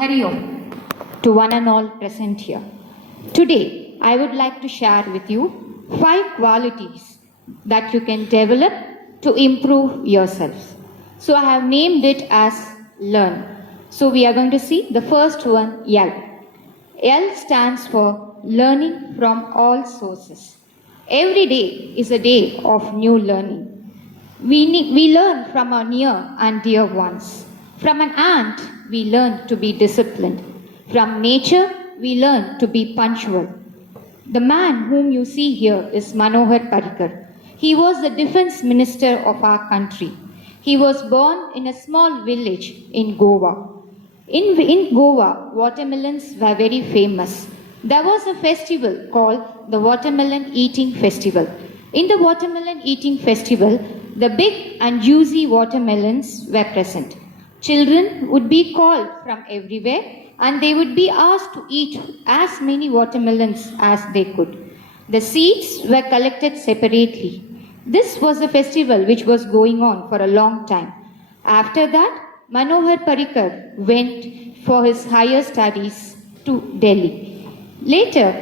Hari Om to one and all present here. Today, I would like to share with you 5 qualities that you can develop to improve yourself. So I have named it as learn. So we are going to see the first one, L. L stands for learning from all sources. Every day is a day of new learning. We learn from our near and dear ones. From an ant, we learn to be disciplined. From nature, we learn to be punctual. The man whom you see here is Manohar Parrikar. He was the defense minister of our country. He was born in a small village in Goa. In Goa, watermelons were very famous. There was a festival called the Watermelon Eating Festival. In the Watermelon Eating Festival, the big and juicy watermelons were present. Children would be called from everywhere and they would be asked to eat as many watermelons as they could. The seeds were collected separately. This was a festival which was going on for a long time. After that, Manohar Parrikar went for his higher studies to Delhi. Later,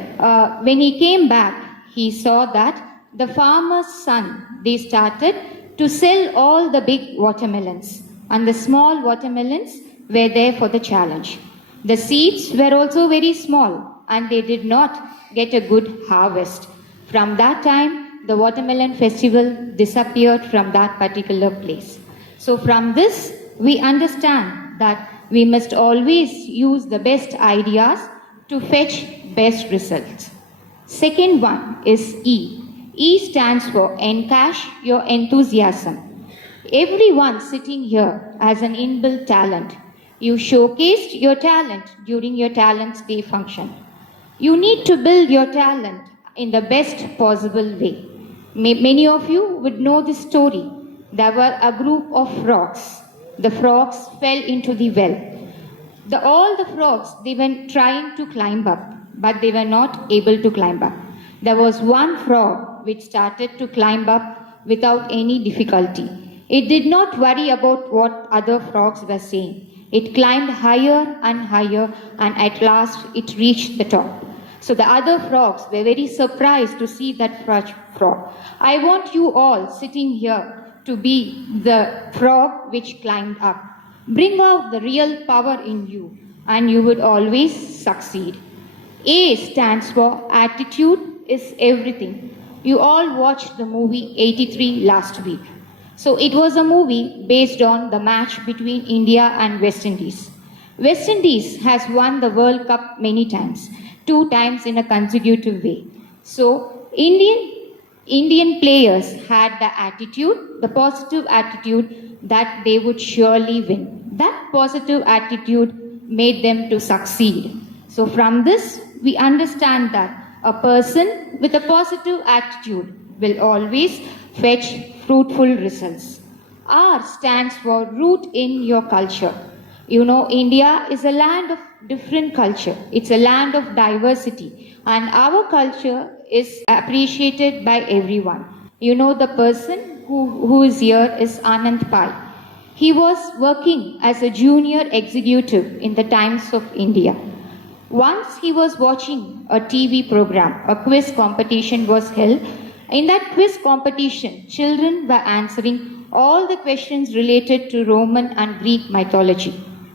when he came back, he saw that the farmer's son, they started to sell all the big watermelons, and the small watermelons were there for the challenge. The seeds were also very small and they did not get a good harvest. From that time, the watermelon festival disappeared from that particular place. So from this, we understand that we must always use the best ideas to fetch best results. Second one is E. E stands for encash your enthusiasm. Everyone sitting here has an inbuilt talent. You showcased your talent during your Talents Day function. You need to build your talent in the best possible way. Many of you would know this story. There were a group of frogs. The frogs fell into the well. All the frogs, they were trying to climb up, but they were not able to climb up. There was one frog which started to climb up without any difficulty. It did not worry about what other frogs were saying. It climbed higher and higher, and at last it reached the top. So the other frogs were very surprised to see that frog. I want you all sitting here to be the frog which climbed up. Bring out the real power in you, and you would always succeed. A stands for attitude is everything. You all watched the movie 83 last week. So it was a movie based on the match between India and West Indies. West Indies has won the World Cup many times, 2 times in a consecutive way. So Indian players had the attitude, the positive attitude that they would surely win. That positive attitude made them to succeed. So from this, we understand that a person with a positive attitude will always fetch fruitful results. R stands for root in your culture. You know, India is a land of different culture. It's a land of diversity. And our culture is appreciated by everyone. You know, the person who is here is Anand Pai. He was working as a junior executive in the Times of India. Once he was watching a TV program, a quiz competition was held. In that quiz competition, children were answering all the questions related to Roman and Greek mythology,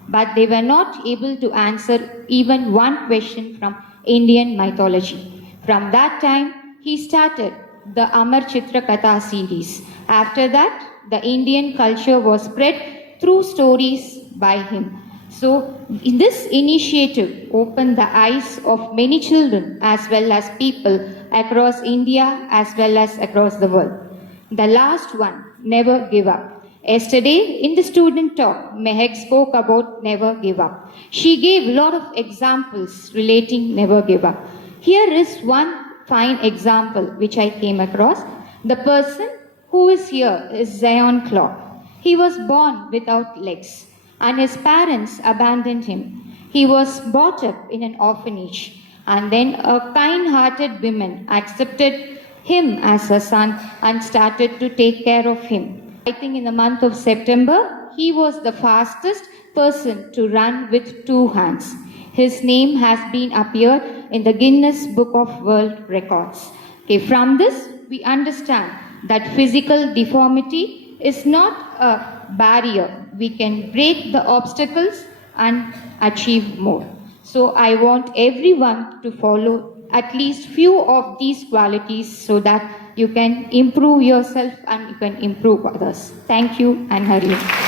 but they were not able to answer even one question from Indian mythology. From that time, he started the Amar Chitra Katha series. After that, the Indian culture was spread through stories by him. So this initiative opened the eyes of many children as well as people across India as well as across the world. The last one, never give up. Yesterday in the student talk, Mehak spoke about never give up. She gave a lot of examples relating never give up. Here is one fine example which I came across. The person who is here is Zion Clark. He was born without legs, and his parents abandoned him. He was brought up in an orphanage, and then a kind-hearted woman accepted him as her son and started to take care of him. I think in the month of September, he was the fastest person to run with 2 hands. His name has been appeared in the Guinness Book of World Records. Okay, from this, we understand that physical deformity is not a barrier. We can break the obstacles and achieve more. So I want everyone to follow at least few of these qualities so that you can improve yourself and you can improve others. Thank you and Hari.